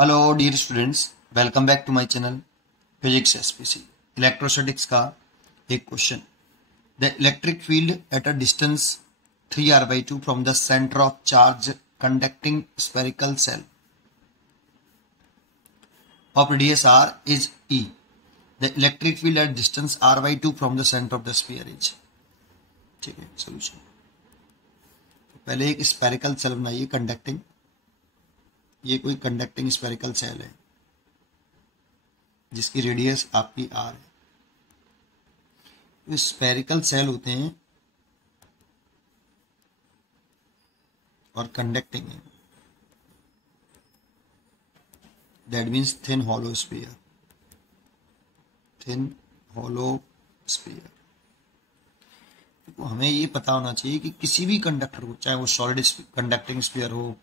Hello dear students, welcome back to my channel physics SPC. Electrostatics का एक question. The electric field at a distance 3r/2 from the centre of charge conducting spherical shell of radius r is E। The electric field at distance r/2 from the centre of the sphere is. ठीक है, solution. पहले एक spherical shell बनाइए conducting. ये कोई conducting spherical cell है जिसकी radius आपकी आर है। तो स्फेरिकल सेल होते हैं और कंडक्टिंग है, that means thin hollow sphere. Thin hollow sphere. तो हमें ये पता होना चाहिए कि किसी भी कंडक्टर को, चाहे वो सॉलिड कंडक्टिंग स्फीयर हो,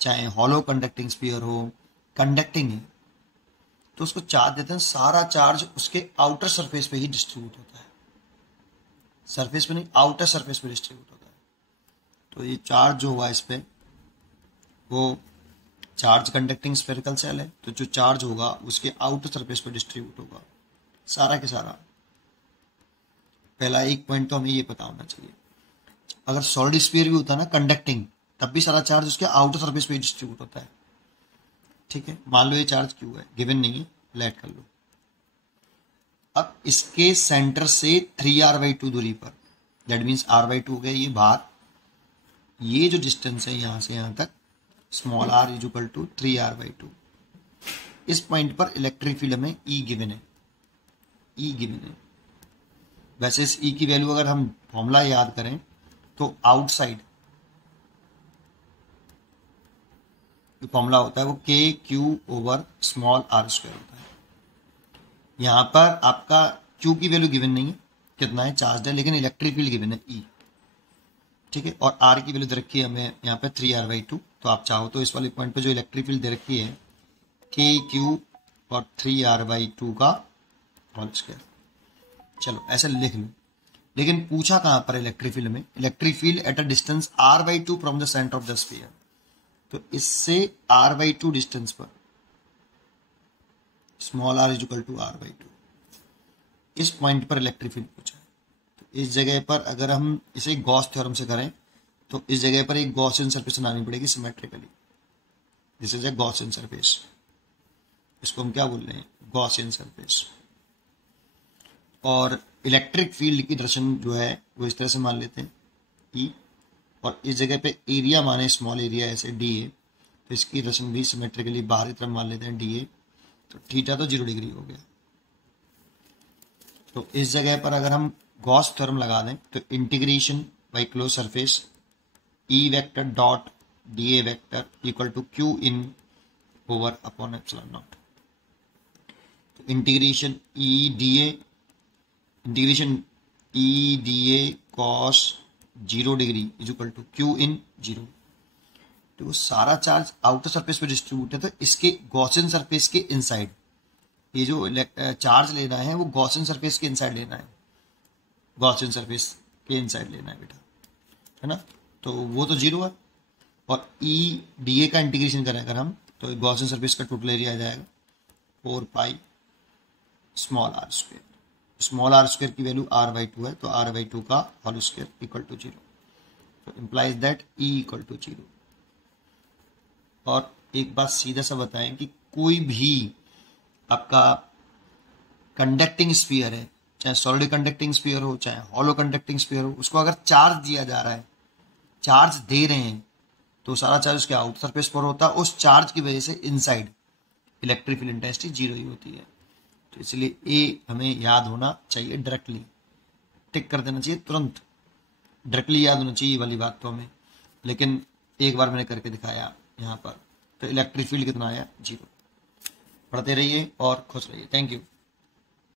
चाहे हॉलो कंडक्टिंग स्फीयर हो, कंडक्टिंग है तो उसको चार्ज देते हैं। सारा चार्ज उसके आउटर सरफेस पे ही डिस्ट्रीब्यूट होता है, सरफेस पे नहीं, आउटर सरफेस पे डिस्ट्रीब्यूट होता है। तो ये चार्ज जो हुआ इस पे, वो चार्ज कंडक्टिंग स्फेरिकल सेल है, तो जो चार्ज होगा उसके आउटर सरफेस पे डिस्ट्रीब्यूट होगा सारा के सारा। पहला एक पॉइंट तो हमें ये पता होना चाहिए। अगर सॉलिड स्फीयर भी होता है ना कंडक्टिंग, तब भी सारा चार्ज उसके आउटर सरफेस पे डिस्ट्रीब्यूट होता है। ठीक है, मान लो ये चार्ज क्यू है, गिवन नहीं है, लेट कर लो। अब इसके सेंटर से 3r/2 दूरी पर, दैट मीन्स r/2 हो गया ये बाहर। ये जो डिस्टेंस है यहां से यहां तक, small r is equal to 3r/2। इस पॉइंट पर इलेक्ट्रिक फील्ड में E गिवन है, E गिवन है। वैसे इस E की वैल्यू अगर हम फॉर्मूला याद करें तो आउटसाइड फॉर्मूला होता है वो KQ/r² होता है। यहां पर आपका Q की वैल्यू गिवन नहीं है, कितना है, चार्ज है, लेकिन इलेक्ट्रिक फील्ड गिवन है E। ठीक है, और R की वैल्यू दे रखी है हमें यहाँ पे 3r/2। तो आप चाहो तो इस वाले पॉइंट पे जो इलेक्ट्रिक फील्ड दे रखी है KQ और 3r/2 का होल स्क्वायर, चलो ऐसे लिख लो। लेकिन पूछा कहां पर इलेक्ट्रिक फील्ड में, electric field at a distance r/2 from the centre of the sphere. तो इससे r/2 डिस्टेंस पर small r is equal to r/2, इस पॉइंट पर इलेक्ट्रिक फील्ड पूछा है। तो इस जगह पर अगर हम इसे गॉस थ्योरम से करें तो इस जगह पर एक गॉसियन सरफेस बनानी पड़ेगी symmetrically. This is a Gaussian surface, इसको हम क्या बोल रहे हैं, गॉसियन सरफेस। और इलेक्ट्रिक फील्ड की डायरेक्शन जो है वो इस तरह से मान लेते हैं E, और इस जगह पे एरिया माने स्मॉल एरिया ऐसे dA, तो इसकी डायरेक्शन भी सिमेट्रिकली बाहरी तरफ मान लेते हैं dA। तो थीटा तो 0 डिग्री हो गया। तो इस जगह पर अगर हम गॉस थ्योरम लगा दें तो integration by closed surface E vector dot dA vector equal to Q in over upon epsilon nought. तो integration E dA cos 0 degree is equal to Q in 0। तो वो सारा चार्ज आउटर सरफेस पे distribute है, तो इसके Gaussian surface के inside ये जो चार्ज लेना है वो गॉसियन सरफेस के इनसाइड लेना है, गॉसियन सरफेस के इनसाइड लेना है बेटा, है ना। तो वो तो 0 है। और E dA का इंटीग्रेशन करें अगर हम, तो गॉसियन सरफेस का टोटल एरिया आ जाएगा 4π स्मॉल r²। स्मॉल r² की वैल्यू r/2 है, तो r/2 का होल स्क्वायर इक्वल टू 0। तो implies that E equal to 0। और एक बात सीधा सा बताएं कि कोई भी आपका कंडक्टिंग स्फीयर है, चाहे सॉलिड कंडक्टिंग स्फीयर हो चाहे हॉलो कंडक्टिंग स्फीयर हो, उसको अगर चार्ज दिया जा रहा है, चार्ज दे रहे हैं, तो सारा चार्ज उसके आउट सरफेस पर होता है। उस चार्ज की वजह से इनसाइड इलेक्ट्रिक फील्ड इंटेंसिटी 0 ही होती है। तो इसलिए ए हमें याद होना चाहिए, डायरेक्टली टिक कर देना चाहिए, तुरंत डायरेक्टली याद होना चाहिए ये वाली बात तो हमें। लेकिन एक बार मैंने करके दिखाया यहाँ पर, तो इलेक्ट्रिक फील्ड कितना आया, 0। पढ़ते रहिए और खुश रहिए। Thank you.